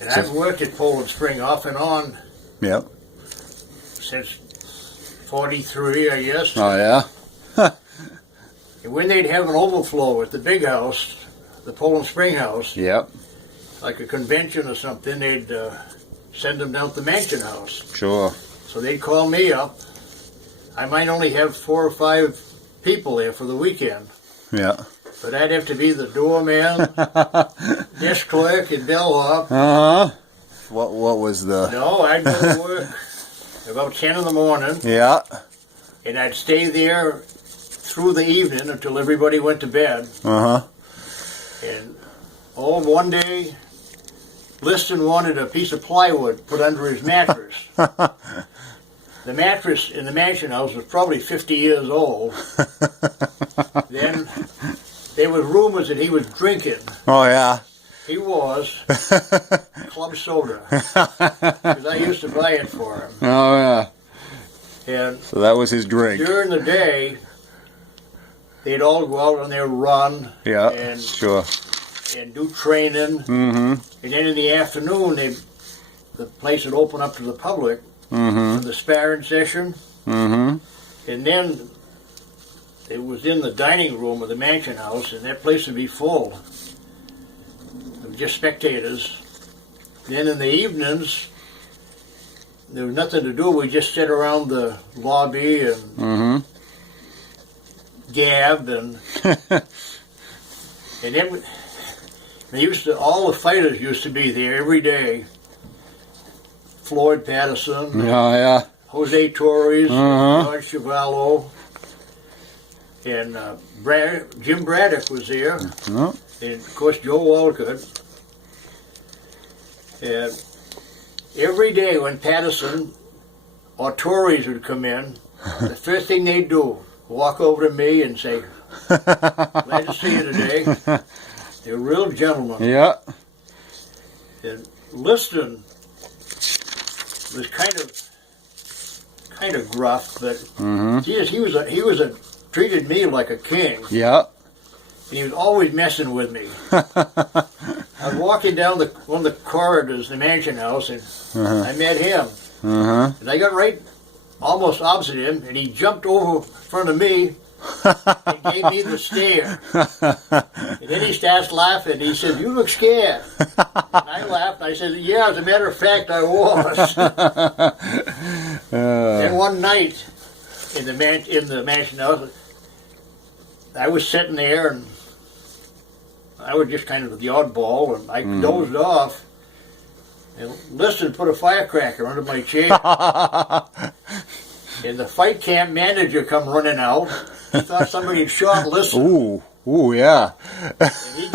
And I've worked at Poland Spring off and on Yep. since 43, I guess. Oh, yeah? And when they'd have an overflow at the big house, the Poland Spring house, Yep. like a convention or something, they'd send them down to the mansion house. Sure. So they'd call me up. I might only have 4 or 5 people there for the weekend. Yeah. But I'd have to be the doorman, desk clerk, and bellhop. Uh-huh. What was the... No, I'd go to work about 10 in the morning, Yeah. and I'd stay there through the evening until everybody went to bed. Uh-huh. And one day, Liston wanted a piece of plywood put under his mattress. The mattress in the mansion house was probably 50 years old. Then there was rumors that he was drinking. Oh, yeah. He was. Club soda. Because I used to buy it for him. Oh, yeah. And So that was his drink. during the day, they'd all go out on their run Yeah, and sure. do training. Mm-hmm. And then in the afternoon, the place would open up to the public for the sparring session. Mm-hmm. And then it was in the dining room of the mansion house, and that place would be full of just spectators. Then in the evenings, there was nothing to do. We just sit around the lobby and gab, and then all the fighters used to be there every day. Floyd Patterson, Oh, yeah. Jose Torres, Uh-huh. George Cavallo, and Jim Braddock was there, Oh. and of course Joe Walcott. And every day when Patterson or Torres would come in, the first thing they'd do, walk over to me and say, "Glad to see you today." They're real gentlemen. Yeah. And Liston was kind of gruff, but geez, he was treated me like a king. Yeah. And he was always messing with me. I was walking down one of the corridors in the mansion house, and I met him. And I got right almost opposite him, and he jumped over in front of me and gave me the stare. And then he starts laughing. He said, "You look scared." And I laughed. And I said, "Yeah, as a matter of fact, I was." Then one night in the mansion house, I was sitting there, and I was just kind of the oddball, and I dozed off. And Liston put a firecracker under my chair. And the fight camp manager come running out. He thought somebody had shot Liston. Ooh, yeah. And he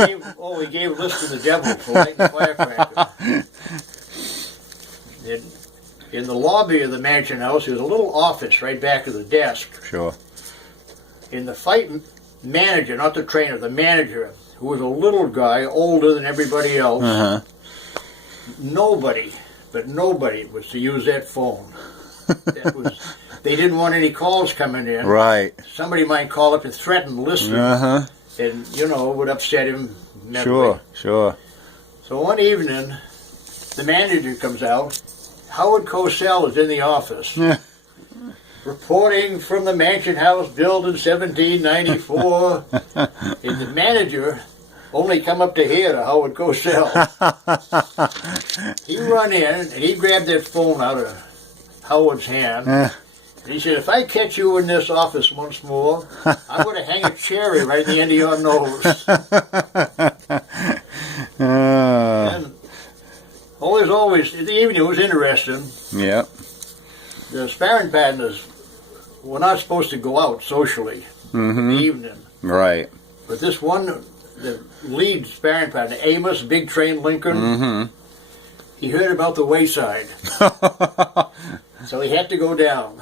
gave Liston the devil for lighting the firecracker. And in the lobby of the mansion house, there was a little office right back of the desk. Sure. And the fight manager, not the trainer, the manager, who was a little guy, older than everybody else, nobody was to use that phone. They didn't want any calls coming in. Right. Somebody might call up and threaten Liston, and it would upset him. Sure. So one evening, the manager comes out. Howard Cosell is in the office, reporting from the mansion house built in 1794. And the manager only come up to here to Howard Cosell. He run in and he grabbed that phone out of Howard's hand. And he said, "If I catch you in this office once more, I'm going to hang a cherry right at the end of your nose." And always, the evening was interesting. Yeah. The sparring partners were not supposed to go out socially in the evening. Right. But this one, the lead sparring partner, Amos Big Train Lincoln, he heard about the wayside. So he had to go down.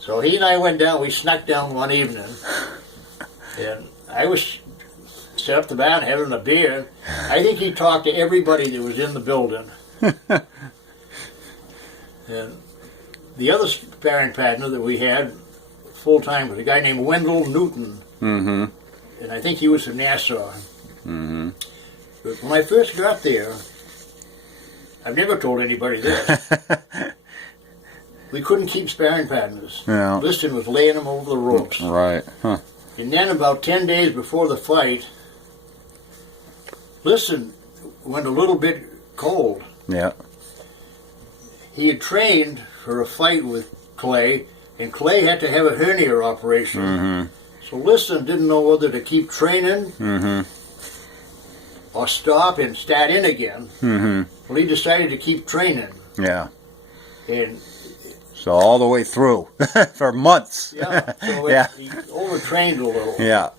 So he and I went down. We snuck down one evening. And I was set up the bar and having a beer. I think he talked to everybody that was in the building. And the other sparring partner that we had full-time was a guy named Wendell Newton. And I think he was from Nassau. But when I first got there, I've never told anybody this. We couldn't keep sparring partners. Yeah. Liston was laying him over the ropes. Right. Huh. And then about 10 days before the fight, Liston went a little bit cold. Yeah. He had trained for a fight with Clay, and Clay had to have a hernia operation. Mm-hmm. So Liston didn't know whether to keep training Mm-hmm. or stop and start in again. Mm-hmm. Well, he decided to keep training. Yeah. And So all the way through for months. yeah, so Yeah. he overtrained a little. Yeah.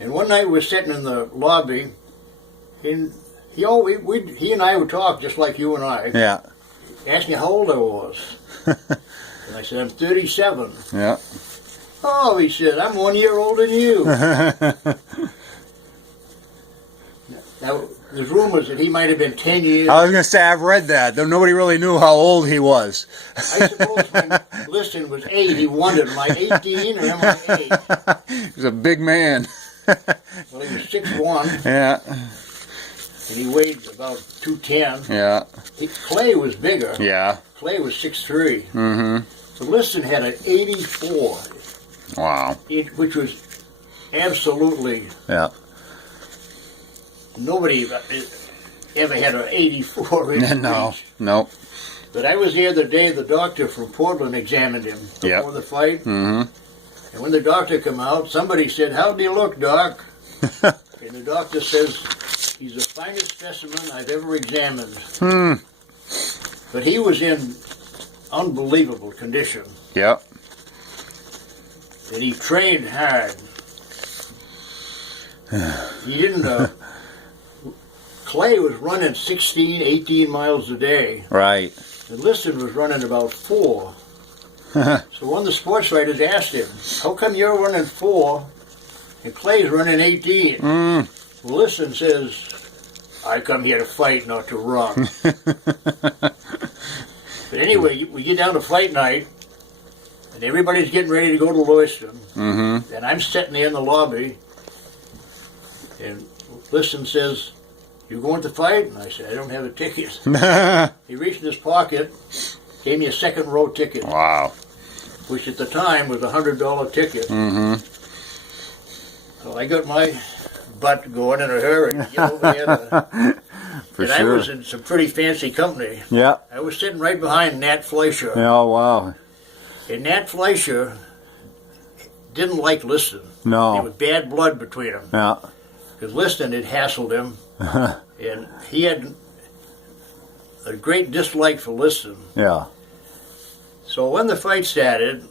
And one night we were sitting in the lobby, and he and I would talk just like you and I. Yeah. He asked me how old I was. And I said, I'm 37. Yeah. Oh, he said, I'm 1 year older than you. Now, there's rumors that he might have been 10 years. I was going to say, I've read that, though nobody really knew how old he was. I suppose when Liston was 8, he wondered, am I 18 or am I 8? He was a big man. Well, he was 6'1", Yeah. and he weighed about 210. Yeah. Clay was bigger. Yeah. Clay was 6'3". Mm-hmm. So Liston had an 84, Wow. which was absolutely... Yeah. Nobody ever had an 84 in the No. reach. Nope. But I was there the day the doctor from Portland examined him before the fight. Mm-hmm. And when the doctor came out, somebody said, how do you look, Doc? And the doctor says, he's the finest specimen I've ever examined. Hmm. But he was in unbelievable condition. Yep. And he trained hard. He didn't... Clay was running 16, 18 miles a day. Right. And Liston was running about 4. So one of the sports writers asked him, how come you're running 4 and Clay's running 18? Mm. Well, Liston says, I come here to fight, not to run. But anyway, we get down to fight night, and everybody's getting ready to go to Lewiston. Mm-hmm. And I'm sitting there in the lobby, and Liston says, you going to fight? And I said, I don't have a ticket. He reached in his pocket, gave me a second row ticket. Wow. Which at the time was a $100 ticket. Mm-hmm. So I got my butt going in a hurry to get over there. For And sure. I was in some pretty fancy company. Yeah. I was sitting right behind Nat Fleischer. Yeah, oh, wow. And Nat Fleischer didn't like Liston. No. There was bad blood between them. Yeah. Because Liston had hassled him. And he had a great dislike for Liston. Yeah. So when the fight started,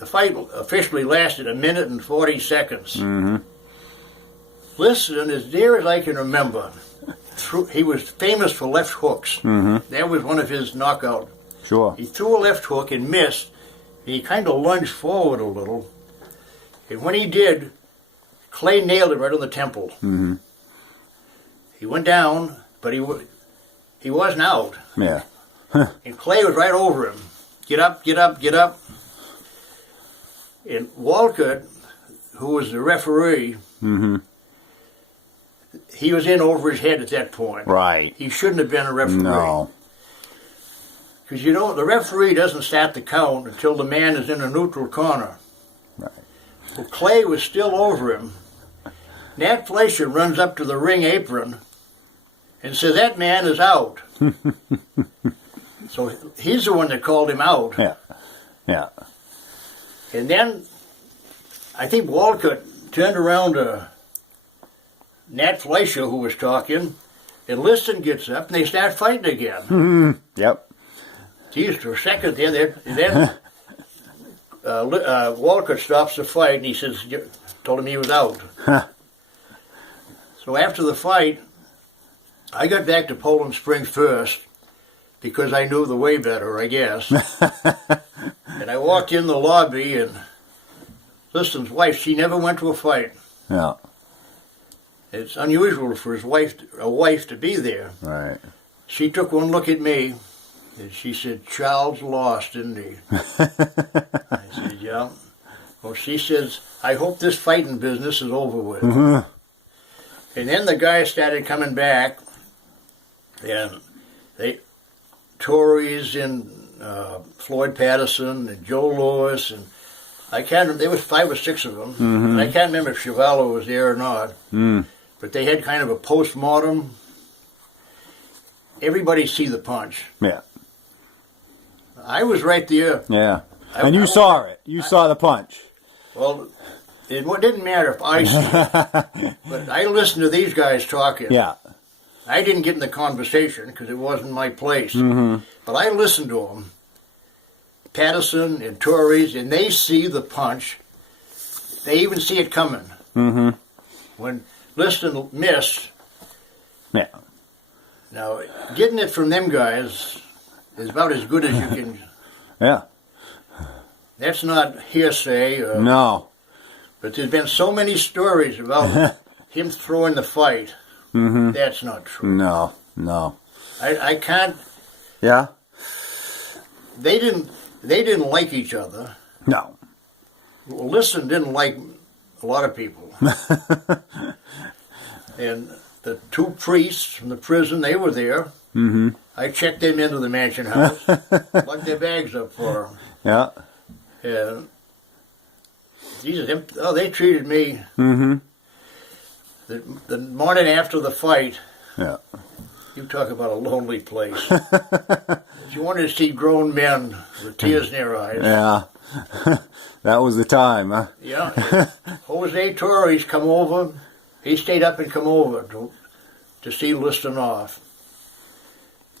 the fight officially lasted 1 minute and 40 seconds. Mm-hmm. Liston, as near as I can remember, he was famous for left hooks. Mm-hmm. That was one of his knockout. Sure. He threw a left hook and missed. And he kind of lunged forward a little. And when he did, Clay nailed it right on the temple. Mm-hmm. He went down, but he wasn't out. Yeah. And Clay was right over him. Get up, get up, get up. And Walcott, who was the referee, Mm-hmm. he was in over his head at that point. Right. He shouldn't have been a referee. No. Because, the referee doesn't start the count until the man is in a neutral corner. Right. Well, Clay was still over him. Nat Fleischer runs up to the ring apron and says, that man is out. So he's the one that called him out. Yeah. Yeah. And then I think Walcott turned around to Nat Fleischer, who was talking, and Liston gets up and they start fighting again. Mm-hmm. Yep. Geez, for a second there, and then Walcott stops the fight and he says, told him he was out. So after the fight, I got back to Poland Springs first because I knew the way better, I guess. And I walked in the lobby, and Liston's wife, she never went to a fight. Yeah. It's unusual for a wife to be there. Right. She took one look at me, and she said, Charles lost, didn't he? I said, yeah. Well, she says, I hope this fighting business is over with. Mm-hmm. And then the guy started coming back, and Tories and Floyd Patterson and Joe Louis and I can't. There was 5 or 6 of them, and I can't remember if Chevalier was there or not. But they had kind of a post-mortem. Everybody see the punch. Yeah. I was right there. Yeah. And you saw it. You saw the punch. Well, it didn't matter if I see it, but I listened to these guys talking. Yeah. I didn't get in the conversation because it wasn't my place. But I listened to them, Patterson and Tories, and they see the punch. They even see it coming. When Liston missed. Yeah. Now, getting it from them guys is about as good as you can. Yeah. That's not hearsay. No. But there's been so many stories about him throwing the fight. That's not true. No. No. I can't. Yeah. They didn't like each other. No. Well, Liston didn't like a lot of people. And the 2 priests from the prison, they were there. I checked them into the mansion house, lugged their bags up for them. Yeah. And Jesus, they treated me. The morning after the fight, Yeah. you talk about a lonely place. You wanted to see grown men with tears in their eyes. Yeah. That was the time, huh? Yeah. Jose Torres come over. He stayed up and come over to see Liston off.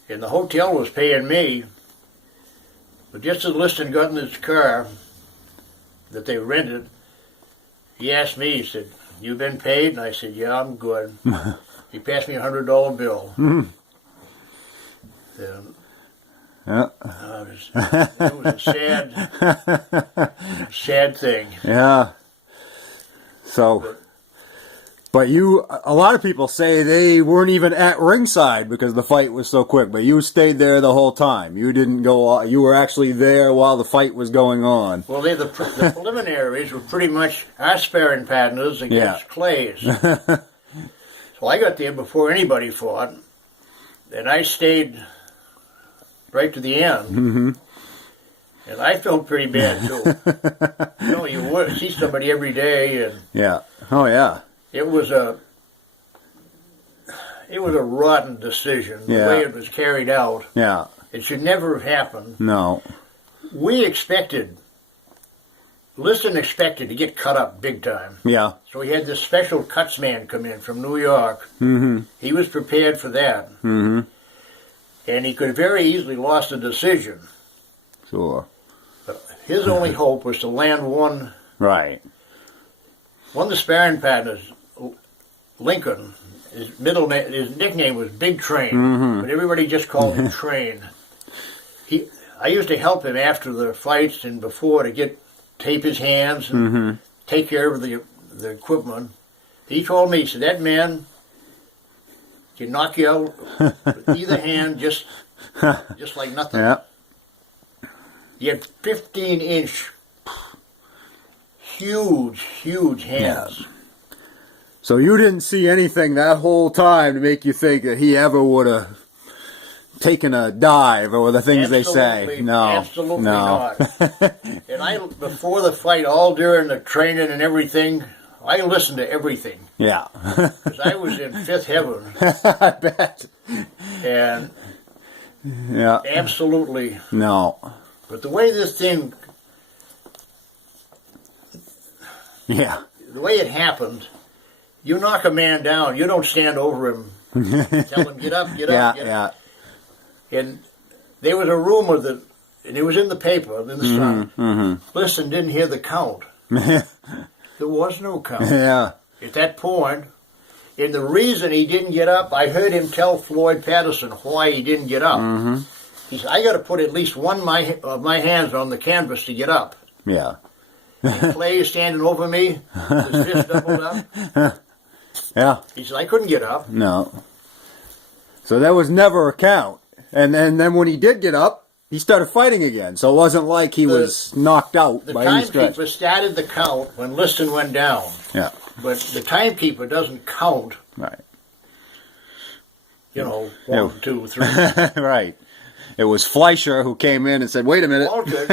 And the hotel was paying me. But just as Liston got in his car that they rented, he asked me, he said, "You been paid?" And I said, "Yeah, I'm good." He passed me $100 bill. And, Yeah. it was a sad thing. Yeah. So, but a lot of people say they weren't even at ringside because the fight was so quick, but you stayed there the whole time. You didn't go, you were actually there while the fight was going on. Well, the preliminaries were pretty much our sparring partners against Clay's. So I got there before anybody fought, and I stayed right to the end. And I felt pretty bad, too. You would see somebody every day, and Yeah. Oh, yeah. it was a rotten decision, the way it was carried out. Yeah. It should never have happened. No. Liston expected to get cut up big time. Yeah. So he had this special cuts man come in from New York. He was prepared for that. And he could have very easily lost the decision. Sure. But his only hope was to land one Right. of the sparring partners, Lincoln. His nickname was Big Train, but everybody just called him Train. I used to help him after the fights and before to tape his hands and take care of the equipment. He told me, he said, that man can knock you out with either hand just like nothing. Yeah. He had 15-inch, huge hands. Yeah. So you didn't see anything that whole time to make you think that he ever would have taken a dive or the things they say? No. Absolutely not. And before the fight, all during the training and everything, I listened to everything. Yeah. Because I was in fifth heaven. I bet. And yeah. Absolutely. No. But the way this thing... Yeah. The way it happened, you knock a man down, you don't stand over him, tell him, get up, get up. Yeah. And there was a rumor that, and it was in the paper, in the Sun, Liston didn't hear the count. There was no count. Yeah. At that point, and the reason he didn't get up, I heard him tell Floyd Patterson why he didn't get up. He said, I got to put at least one of my hands on the canvas to get up. Yeah. And Clay is standing over me, his fist doubled up. Yeah. He said, I couldn't get up. No. So there was never a count. And then when he did get up, he started fighting again. So it wasn't like he was knocked out by any stretch. The timekeeper started the count when Liston went down. Yeah. But the timekeeper doesn't count Right. 1, 2, 3. Right. It was Fleischer who came in and said, "Wait a minute." Walcott,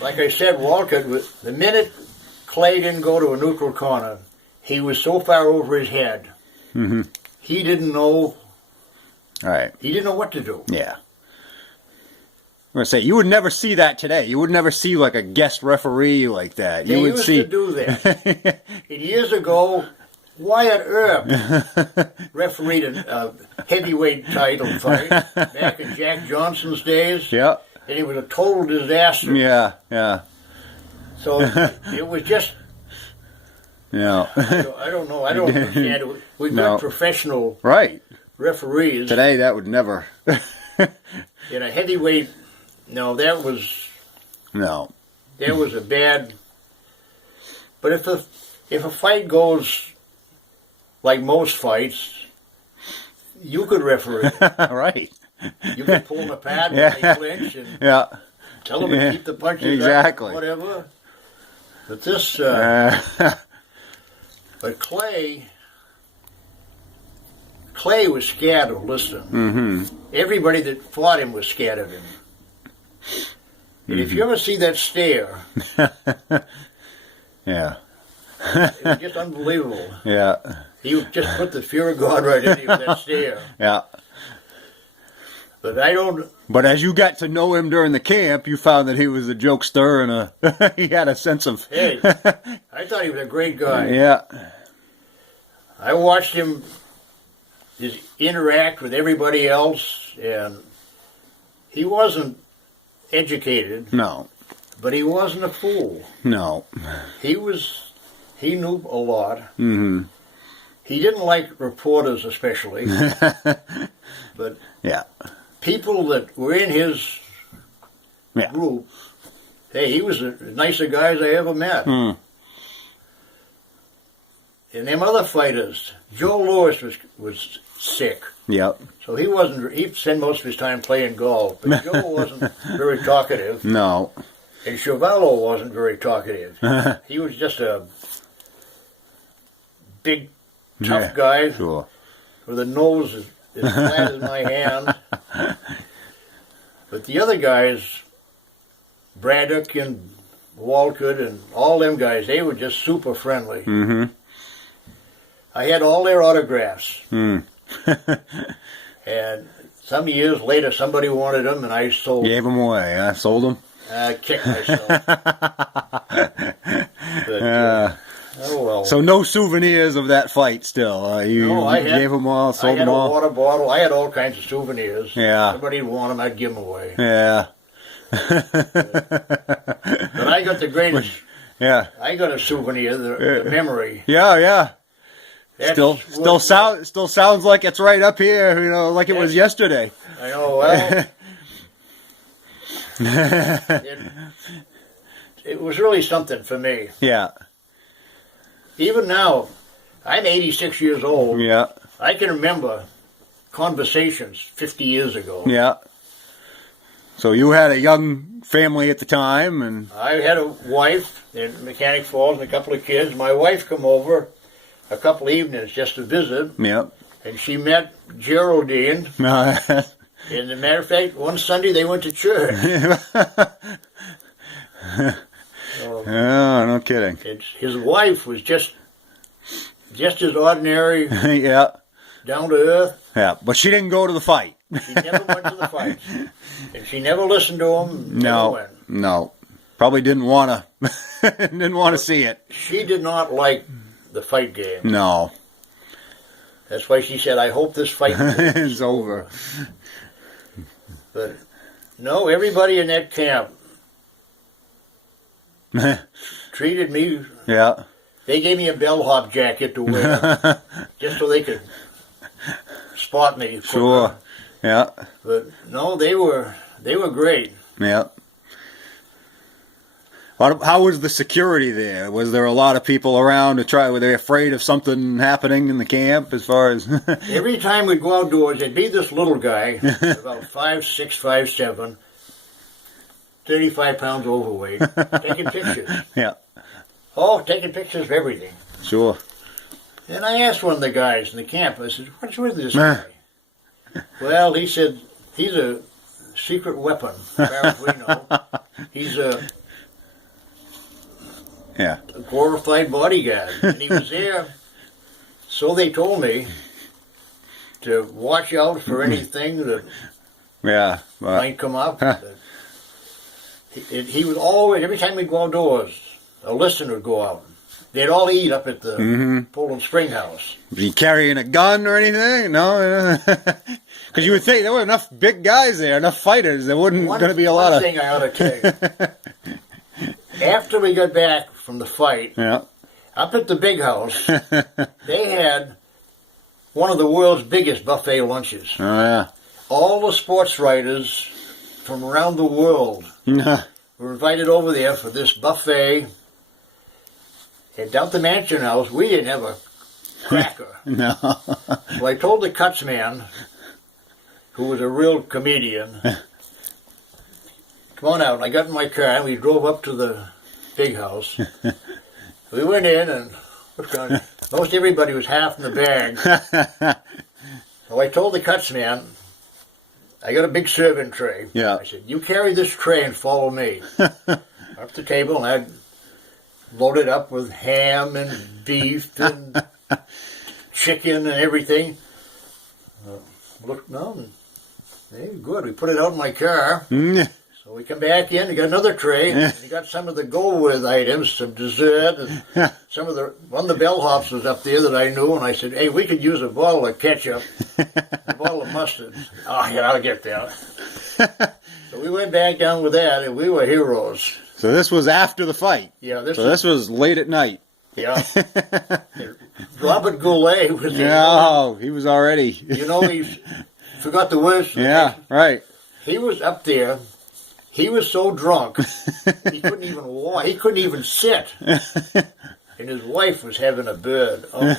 like I said, Walcott, the minute Clay didn't go to a neutral corner, he was so far over his head. Mm-hmm. He didn't know. Right. He didn't know what to do. Yeah. I'm gonna say you would never see that today. You would never see like a guest referee like that. They you would used see to do that. And years ago, Wyatt Earp refereed a heavyweight title fight back in Jack Johnson's days. Yeah. And it was a total disaster. Yeah. Yeah. So it was just. Yeah. I don't know. I don't understand it. We've got professional referees. Today that would never. In a heavyweight, no, that was a bad. But if a fight goes like most fights, you could referee. Right. You could pull them apart when they clinch and tell them to keep the punches up, whatever. But this, but Clay was scared of Liston. Mm-hmm. Everybody that fought him was scared of him. And if you ever see that stare, yeah, it was just unbelievable. Yeah. He would just put the fear of God right in you with that stare. Yeah. But I don't. But as you got to know him during the camp, you found that he was a jokester and he had a sense of. Hey, I thought he was a great guy. Yeah. I watched him just interact with everybody else, and he wasn't educated. No. But he wasn't a fool. No. He knew a lot. Mm-hmm. He didn't like reporters especially. But people that were in his group, hey, he was the nicest guys I ever met. Mm. And them other fighters, Joe Louis was sick. Yep. So he spent most of his time playing golf. But Joe wasn't very talkative. No. And Chevalo wasn't very talkative. He was just a big, tough guy with a nose as flat as my hand. But the other guys, Braddock and Walcott and all them guys, they were just super friendly. Mm-hmm. I had all their autographs. Mm. And some years later, somebody wanted them, and I sold them. Gave them away, huh? Sold them? I kicked myself. But, oh well. So no souvenirs of that fight still? I gave them all, sold them all? I had a water bottle. I had all kinds of souvenirs. Yeah. Somebody want them, I'd give them away. Yeah. But I got the greatest. Yeah. I got a souvenir, the memory. Yeah, yeah. That's still sounds like it's right up here, like it was yesterday. I know, well. It was really something for me. Yeah. Even now, I'm 86 years old. Yeah. I can remember conversations 50 years ago. Yeah. So you had a young family at the time, and I had a wife in Mechanic Falls and a couple of kids. My wife come over a couple evenings just to visit. Yep. And she met Geraldine. And as a matter of fact, one Sunday they went to church. Oh, no kidding. His wife was just as ordinary. Yeah. Down to earth. Yeah, but she didn't go to the fight. She never went to the fight. And she never listened to him. No. Probably didn't want to see it. She did not like the fight game. No. That's why she said, I hope this fight is over. But no, everybody in that camp treated me. Yeah. They gave me a bellhop jacket to wear just so they could spot me quicker. Sure. Yeah. But no, they were great. Yeah. How was the security there? Was there a lot of people around were they afraid of something happening in the camp as far as? Every time we'd go outdoors, there'd be this little guy, about 5'6", 5'7", 35 pounds overweight, taking pictures. Yeah. Oh, taking pictures of everything. Sure. And I asked one of the guys in the camp, I said, what's with this guy? Well, he said he's a secret weapon, as far as we know. He's a glorified bodyguard. And he was there, so they told me, to watch out for anything that might come up. He was always, every time we'd go outdoors, a listener would go out. They'd all eat up at the Poland Spring House. Was he carrying a gun or anything? No? Because you would think there were enough big guys there, enough fighters. There wasn't going to be a lot of... One thing I ought to tell you. After we got back from the fight, up at the big house, they had one of the world's biggest buffet lunches. Oh, yeah. All the sports writers from around the world were invited over there for this buffet. And down at the Mansion House, we didn't have a cracker. No. So I told the cuts man, who was a real comedian, come on out. And I got in my car and we drove up to the big house. We went in and most everybody was half in the bag. So I told the cuts man, I got a big serving tray. Yeah. I said, you carry this tray and follow me. Up the table, and I loaded up with ham and beef and chicken and everything. Looked, hey, good. We put it out in my car. So we come back in, we got another tray, and we got some of the go-with items, some dessert, and one of the bellhops was up there that I knew, and I said, hey, we could use a bottle of ketchup, a bottle of mustard. Oh, yeah, I'll get that. So we went back down with that, and we were heroes. So this was after the fight? Yeah. This was late at night? Yeah. Robert Goulet was there. Oh, he was already... he forgot the words. Yeah, right. He was up there. He was so drunk, he couldn't even walk. He couldn't even sit. And his wife was having a bird. Oh.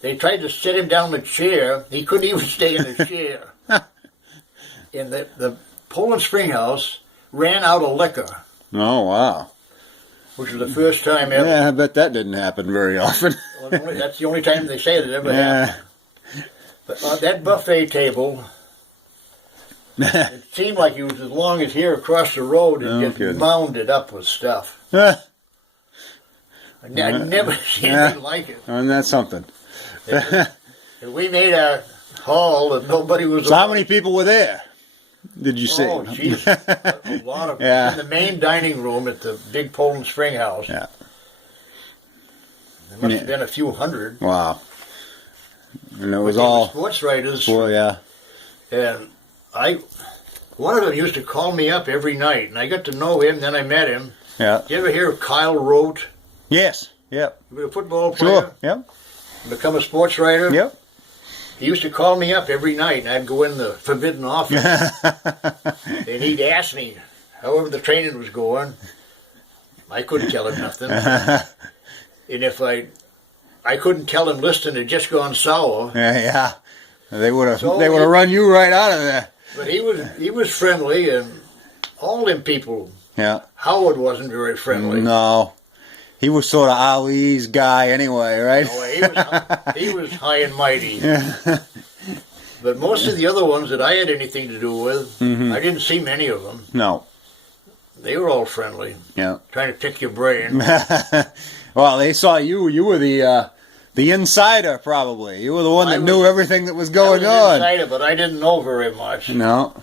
They tried to sit him down in a chair. He couldn't even stay in a chair. And the Poland Spring House ran out of liquor. Oh, wow. Which was the first time ever. Yeah, I bet that didn't happen very often. Well, that's the only time they say it ever happened. But on that buffet table... It seemed like he was as long as here across the road and just mounded up with stuff. I'd never seen anything like it. And that's something. We made a hall that nobody was... So how many people were there, did you see? Oh, geez. A lot of people. In the main dining room at the big Poland Spring House. Yeah. There must have been a few hundred. Wow. And it was all... sports writers. Well, yeah. And... one of them used to call me up every night, and I got to know him, then I met him. Yeah. Did you ever hear of Kyle Oakes? Yes. Yep. He was a football player. Sure. Yep. Become a sports writer. Yep. He used to call me up every night, and I'd go in the forbidden office, and he'd ask me however the training was going. I couldn't tell him nothing. And if I couldn't tell him Liston had just gone sour. Yeah. They would have run you right out of there. But he was friendly, and all them people. Yeah. Howard wasn't very friendly. No. He was sort of Ali's guy anyway, right? No, he was high and mighty. But most of the other ones that I had anything to do with, I didn't see many of them. No. They were all friendly. Yeah. Trying to pick your brain. Well, they saw you. You were the insider, probably. You were the one that knew everything that was going on. I was an insider, but I didn't know very much. No.